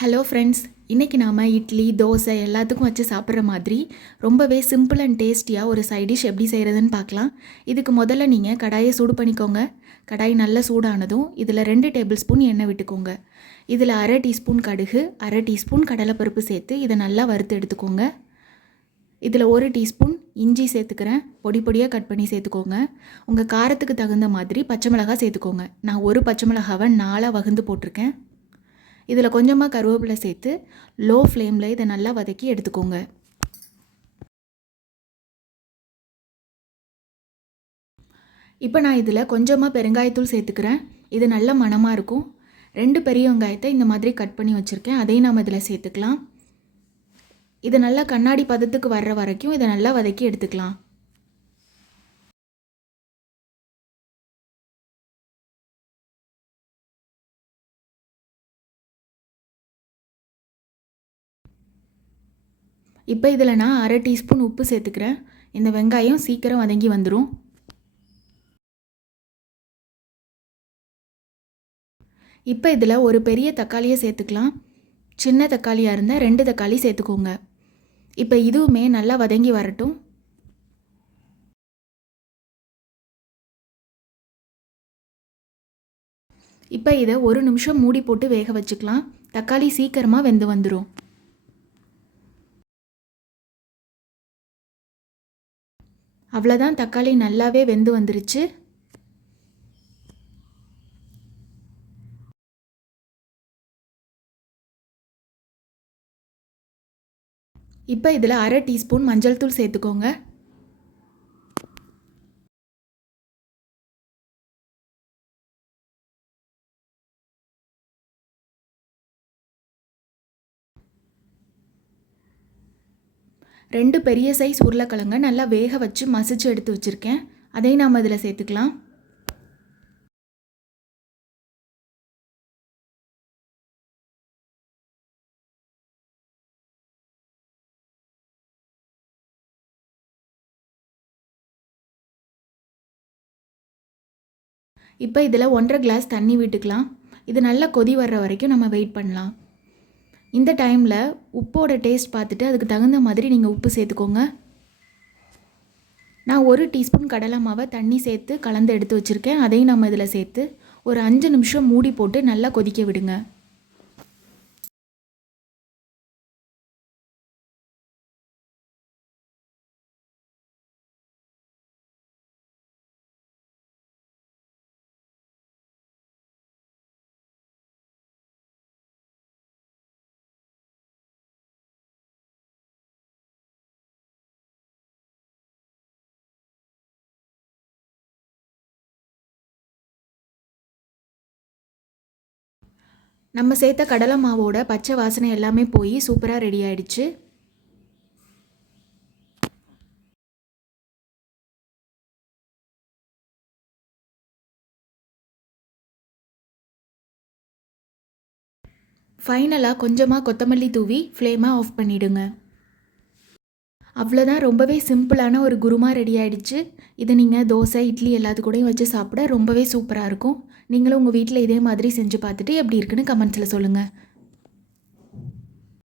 Hello friends, இன்றைக்கி நாம் இட்லி தோசை எல்லாத்துக்கும் வச்சு சாப்பிட்ற மாதிரி ரொம்பவே சிம்பிள் அண்ட் டேஸ்டியாக ஒரு சைட் டிஷ் எப்படி செய்கிறதுன்னு பார்க்கலாம். இதுக்கு முதல்ல நீங்கள் கடாயை சூடு பண்ணிக்கோங்க. கடாய் நல்லா சூடானதும் இதில் 2 டேபிள் ஸ்பூன் எண்ணெய் விட்டுக்கோங்க. இதில் 1/2 டீஸ்பூன் கடுகு, 1/2 டீஸ்பூன் கடலைப்பருப்பு சேர்த்து இதை நல்லா வறுத்து எடுத்துக்கோங்க. இதில் 1 டீஸ்பூன் இஞ்சி சேர்த்துக்கிறேன். பொடி பொடியாக கட் பண்ணி சேர்த்துக்கோங்க. உங்கள் காரத்துக்கு தகுந்த மாதிரி பச்சை மிளகாய் சேர்த்துக்கோங்க. நான் ஒரு பச்சை மிளகாவை 4 வகுந்து போட்டிருக்கேன். இதில் கொஞ்சமாக கருவேப்பிலை சேர்த்து லோ ஃப்ளேமில் இதை நல்லா வதக்கி எடுத்துக்கோங்க. இப்போ நான் இதில் கொஞ்சமாக பெருங்காயத்தூள் சேர்த்துக்கிறேன். இது நல்ல மணமாக இருக்கும். 2 பெரிய வெங்காயத்தை இந்த மாதிரி கட் பண்ணி வச்சுருக்கேன். அதையும் நாம் இதில் சேர்த்துக்கலாம். இது நல்லா கண்ணாடி பதத்துக்கு வர்ற வரைக்கும் இதை நல்லா வதக்கி எடுத்துக்கலாம். இப்போ இதில் நான் 1/2 டீஸ்பூன் உப்பு சேர்த்துக்கிறேன். இந்த வெங்காயம் சீக்கிரம் வதங்கி வந்துடும். இப்போ இதில் ஒரு பெரிய தக்காளியை சேர்த்துக்கலாம். சின்ன தக்காளியாக இருந்தால் 2 தக்காளி சேர்த்துக்கோங்க. இப்போ இதுவுமே நல்லா வதங்கி வரட்டும். இப்போ இதை 1 நிமிஷம் மூடி போட்டு வேக வச்சுக்கலாம். தக்காளி சீக்கிரமாக வெந்து வந்துடும். அவ்வளோதான், தக்காளி நல்லாவே வெந்து வந்துருச்சு. இப்போ இதில் 1/2 டீஸ்பூன் மஞ்சள் தூள் சேர்த்துக்கோங்க. ரெண்டு பெரிய சைஸ் உருளைக்கிழங்க நல்லா வேக வச்சு மசிச்சு எடுத்து வச்சுருக்கேன். அதையும் நாம் இதில் சேர்த்துக்கலாம். இப்போ இதில் 1/2 கிளாஸ் தண்ணி விட்டுக்கலாம். இது நல்லா கொதி வர்ற வரைக்கும் நம்ம வெயிட் பண்ணலாம். இந்த டைமில் உப்போட டேஸ்ட் பார்த்துட்டு அதுக்கு தகுந்த மாதிரி நீங்கள் உப்பு சேர்த்துக்கோங்க. நான் 1 டீஸ்பூன் கடலை மாவை தண்ணி சேர்த்து கலந்து எடுத்து வச்சுருக்கேன். அதையும் நம்ம இதில் சேர்த்து ஒரு 5 நிமிஷம் மூடி போட்டு நல்லா கொதிக்க விடுங்க. நம்ம சேர்த்த கடலை மாவோட பச்சை வாசனை எல்லாமே போய் சூப்பராக ரெடி ஆயிடுச்சு. ஃபைனலாக கொஞ்சமாக கொத்தமல்லி தூவி ஃப்ளேமை ஆஃப் பண்ணிவிடுங்க. அவ்வளோதான், ரொம்பவே சிம்பிளான ஒரு குருமா ரெடி ஆகிடுச்சு. இதை நீங்கள் தோசை இட்லி எல்லாத்து கூடயும் வச்சு சாப்பிட ரொம்பவே சூப்பராக இருக்கும். நீங்களும் உங்கள் வீட்டில் இதே மாதிரி செஞ்சு பார்த்துட்டு எப்படி இருக்குன்னு கமெண்ட்ஸில் சொல்லுங்கள்.